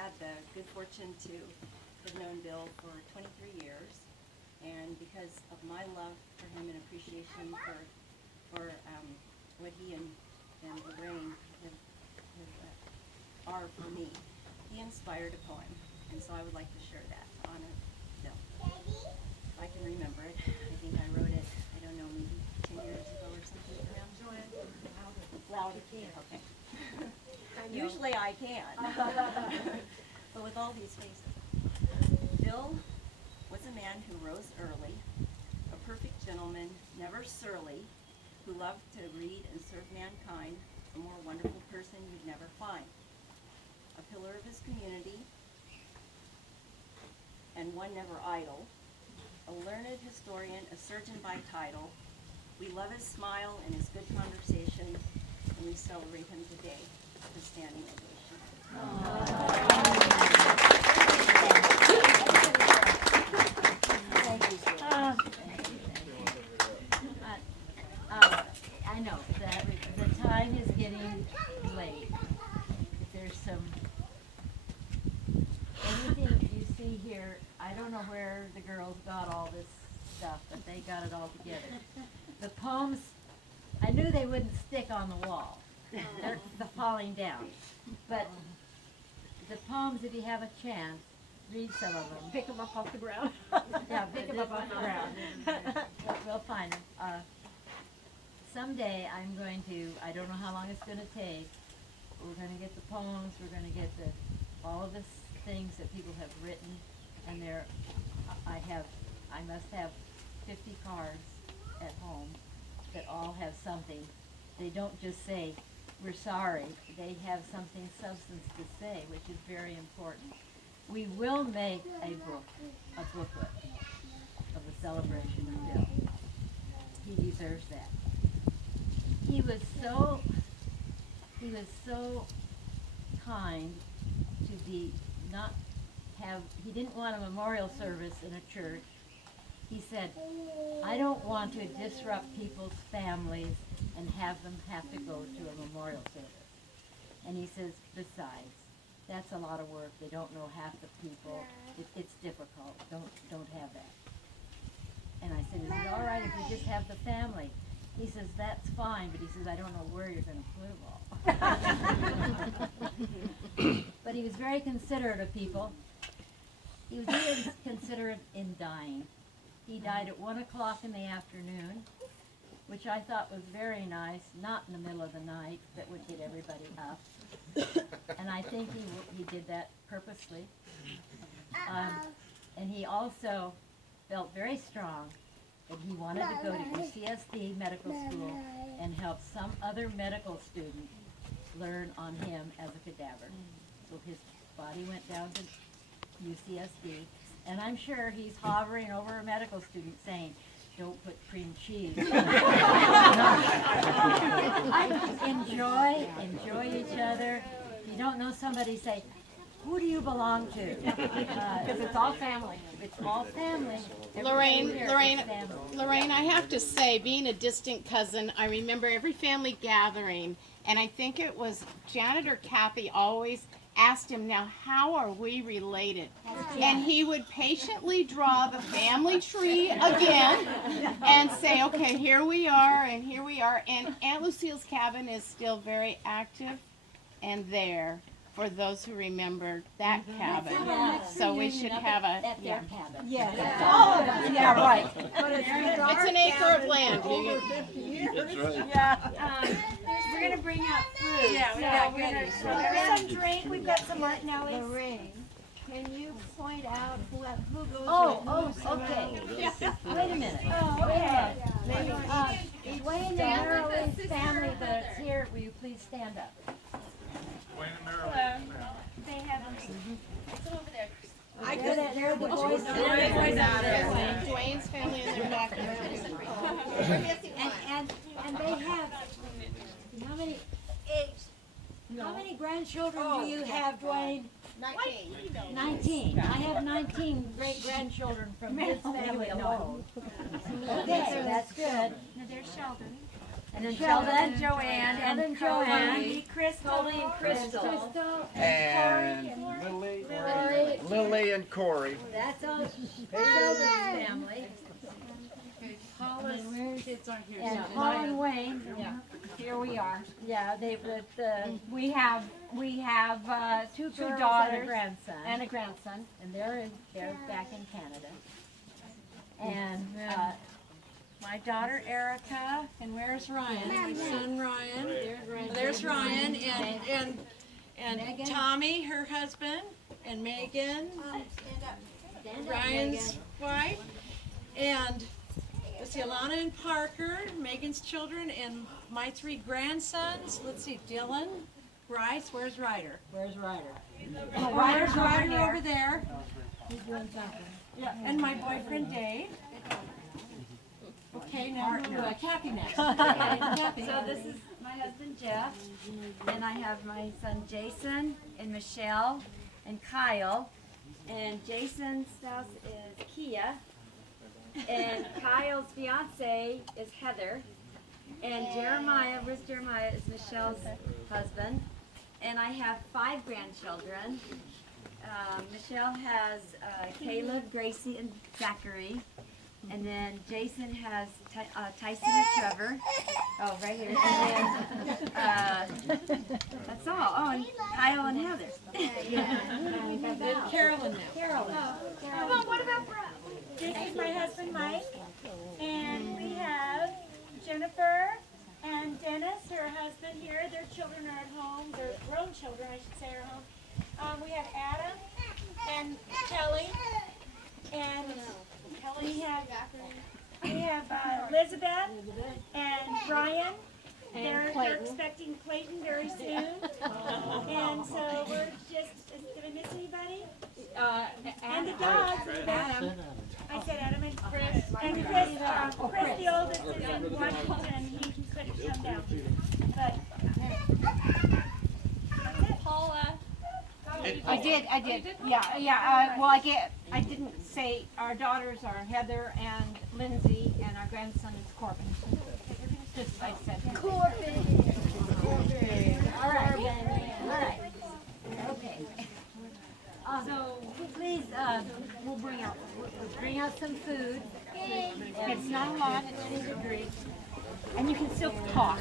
had the good fortune to have known Bill for 23 years, and because of my love for him and appreciation for what he and Lorraine are for me, he inspired a poem, and so I would like to share that to honor Bill. If I can remember it, I think I wrote it, I don't know, maybe 10 years ago or something around. Louder, okay. Usually I can, but with all these faces. Bill was a man who rose early, a perfect gentleman, never surly, who loved to read and serve mankind, a more wonderful person you'd never find. A pillar of his community, and one never idle, a learned historian, a surgeon by title. We love his smile and his good conversation, and we celebrate him today with a standing ovation. Thank you. I know that the time is getting late. There's some, anything you see here, I don't know where the girls got all this stuff, but they got it all together. The poems, I knew they wouldn't stick on the wall. They're falling down. But the poems, if you have a chance, read some of them. Pick them up off the ground. Yeah, pick them up off the ground. We'll find them. Someday I'm going to, I don't know how long it's going to take, we're going to get the poems, we're going to get all of the things that people have written, and I must have 50 cards at home that all have something. They don't just say, we're sorry, they have something substance to say, which is very important. We will make a booklet of the celebration of Bill. He deserves that. He was so kind to he didn't want a memorial service in a church. He said, I don't want to disrupt people's families and have them have to go to a memorial service. And he says, besides, that's a lot of work. They don't know half the people. It's difficult. Don't have that. And I said, is it all right if we just have the family? He says, that's fine, but he says, I don't know where you're going to put them all. But he was very considerate of people. He was even considerate in dying. He died at 1 o'clock in the afternoon, which I thought was very nice, not in the middle of the night, that would get everybody up. And I think he did that purposely. And he also felt very strong that he wanted to go to UCSD Medical School and help some other medical student learn on him as a cadaver. So his body went down to UCSD, and I'm sure he's hovering over a medical student saying, don't put cream cheese. Enjoy each other. If you don't know somebody, say, who do you belong to? Because it's all family. It's all family. Lorraine, Family. I have to say, being a distant cousin, I remember every family gathering, and I think it was Janet or Kathy always asked him, now how are we related? And he would patiently draw the family tree again and say, okay, here we are and here we are. And Aunt Lucille's cabin is still very active and there for those who remember that cabin. So we should have a, At their cabin. Yes. Yeah, right. But it's it's an acre of land. over 50 years. That's right. Yeah. We're going to bring out fruit. Yeah, we got goodies. Some drink, we've got some martinellis. Lorraine, can you point out who goes Okay. Wait a minute. Oh, okay. Dwayne and Marilyn's family that's here, will you please stand up? They have them. They're the boys. Dwayne's family in their back. And they have, how many grandchildren do you have, Dwayne? 19. I have 19 great-grandchildren from his family alone. Okay, so that's good. Now there's Sheldon. And then Sheldon, Joanne, and then Joanne, Crystal. and Crystal, And little lady and Corey. That's all Sheldon's family. Paula's kids aren't here. And so Paul and Wayne, here we are. Yeah, they with We have two two girls and a daughters grandson, and a grandson. and they're back in Canada. And My daughter Erica, and where's Ryan? My son Ryan. There's Ryan, and Tommy, her husband, and Megan, Ryan's wife, and let's see, Alana and Parker, Megan's children, and my three grandsons. Let's see, Dylan, Bryce. Where's Ryder? where's Ryder? Oh, Ryder's over there. Yeah, and my boyfriend Dave. Okay, now Kathy next. Kathy. So this is my husband Jeff, and I have my son Jason and Michelle and Kyle, and Jason's spouse is Kia, and Kyle's fiance is Heather, and Jeremiah, where's Jeremiah, is Michelle's husband, and I have 5 grandchildren. Michelle has Caleb, Gracie, and Zachary. And then Jason has Tyson and Trevor. Oh, right here. And then that's all. Oh, and Kyle and Heather. Carolyn now. Carolyn. Well, what about this is my husband Mike, and we have Jennifer and Dennis, her husband here. Their children are at home. Their grown children, I should say, are home. We have Adam and Kelly, and we have Elizabeth and Brian. They're expecting Clayton very soon, and so we're just. Did I miss anybody? And the dogs. Adam. I said Adam and Chris. And Chris, the oldest, is in Washington. He couldn't come down. But Paula. I did. Yeah. Well, I didn't say our daughters are Heather and Lindsay, and our grandson is Corbin. Just like I said. Corbin. All right. Okay. So please, we'll bring out some food. It's not a lot. It's 2 degrees, and you can still talk.